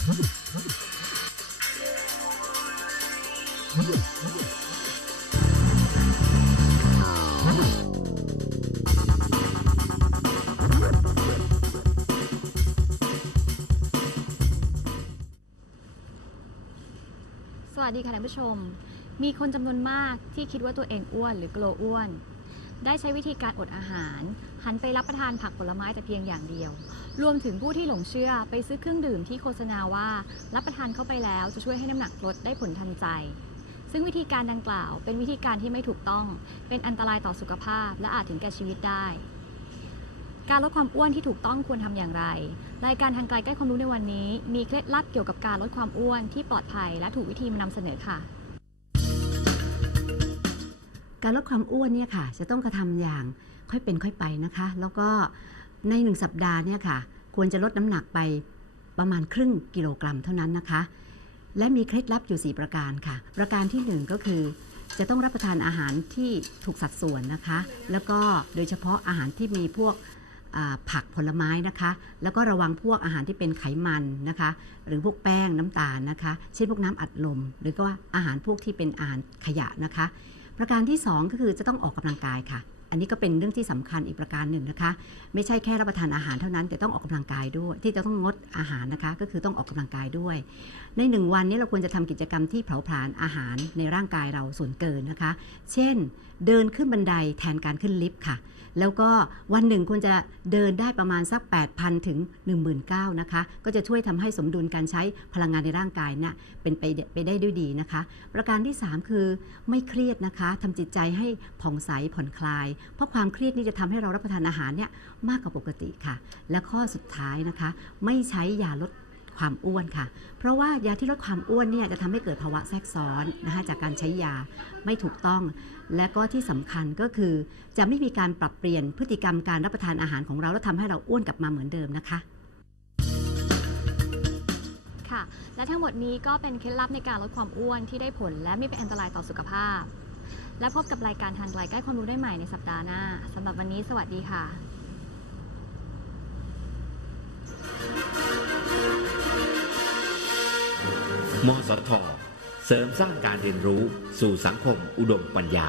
สวัสดีค่ะท่านผู้ชม มีคนจำนวนมากที่คิดว่าตัวเองอ้วนหรือกลัวอ้วน ได้ใช้วิธีการอดอาหาร หันไปรับประทานผักผลไม้แต่เพียงอย่างเดียว รวมถึงผู้ที่หลงเชื่อไปซื้อเครื่องดื่มที่โฆษณาว่า รับประทานเข้าไปแล้วจะช่วยให้น้ำหนักลดได้ผลทันใจ ซึ่งวิธีการดังกล่าว เป็นวิธีการที่ไม่ถูกต้อง เป็นอันตรายต่อสุขภาพ และอาจถึงแก่ชีวิตได้ การลดความอ้วนที่ถูกต้องควรทำอย่างไร รายการทางไกลใกล้ความรู้ในวันนี้ มีเคล็ดลับเกี่ยวกับการลดความอ้วนที่ปลอดภัย และถูกวิธีมานำเสนอค่ะการลดความอ้วนเนี่ยค่ะ จะต้องกระทำอย่างค่อยเป็นค่อยไปนะคะ แล้วก็ ในหนึ่งสัปดาห์เนี่ยค่ะ ควรจะลดน้ำหนักไปประมาณครึ่งกิโลกรัมเท่านั้นนะคะ และมีเคล็ดลับอยู่ 4 ประการค่ะ ประการที่ 1 ก็คือ จะต้องรับประทานอาหารที่ถูกสัดส่วนนะคะ แล้วก็โดยเฉพาะอาหารที่มีพวกผักผลไม้นะคะ แล้วก็ระวังพวกอาหารที่เป็นไขมันนะคะ หรือพวกแป้งน้ำตาลนะคะ เช่นพวกน้ำอัดลม หรือก็ว่าอาหารพวกที่เป็นอาหารขยะนะคะ ประการที่ 2 ก็คือจะต้องออกกำลังกายค่ะ อันนี้ก็เป็นเรื่องที่สำคัญอีกประการหนึ่งนะคะ ไม่ใช่แค่รับประทานอาหารเท่านั้น แต่ต้องออกกำลังกายด้วย ที่จะต้องงดอาหารนะคะ ก็คือต้องออกกำลังกายด้วย ในหนึ่งวันนี้เราควรจะทำกิจกรรมที่เผาผลาญอาหารในร่างกายเราส่วนเกินนะคะ เช่น เดินขึ้นบันไดแทนการขึ้นลิฟต์ค่ะ แล้วก็วันหนึ่งควรจะเดินได้ประมาณสัก 8,000 ถึง 19,000นะคะ ก็จะช่วยทำให้สมดุลการใช้พลังงานในร่างกายเนี่ยเป็นไปไปได้ด้วยดีนะคะ ประการที่ 3 คือไม่เครียดนะคะทำจิตใจให้ผ่องใสผ่อนคลายเพราะความเครียดนี่จะทำให้เรารับประทานอาหารเนี่ยมากกว่าปกติค่ะ และข้อสุดท้ายนะคะ ไม่ใช้ยาลดความอ้วนค่ะ เพราะว่ายาที่ลดความอ้วนเนี่ยจะทำให้เกิดภาวะแทรกซ้อนนะคะจากการใช้ยาไม่ถูกต้อง และก็ที่สำคัญก็คือ จะไม่มีการปรับเปลี่ยนพฤติกรรมการรับประทานอาหารของเราแล้วทำให้เราอ้วนกลับมาเหมือนเดิมนะคะค่ะ และทั้งหมดนี้ก็เป็นเคล็ดลับในการลดความอ้วนที่ได้ผลและไม่เป็นอันตรายต่อสุขภาพ และพบกับรายการทางไกลใกล้ความรู้ได้ใหม่ในสัปดาห์หน้าสำหรับวันนี้สวัสดีค่ะมสทเสริมสร้างการเรียนรู้สู่สังคมอุดมปัญญา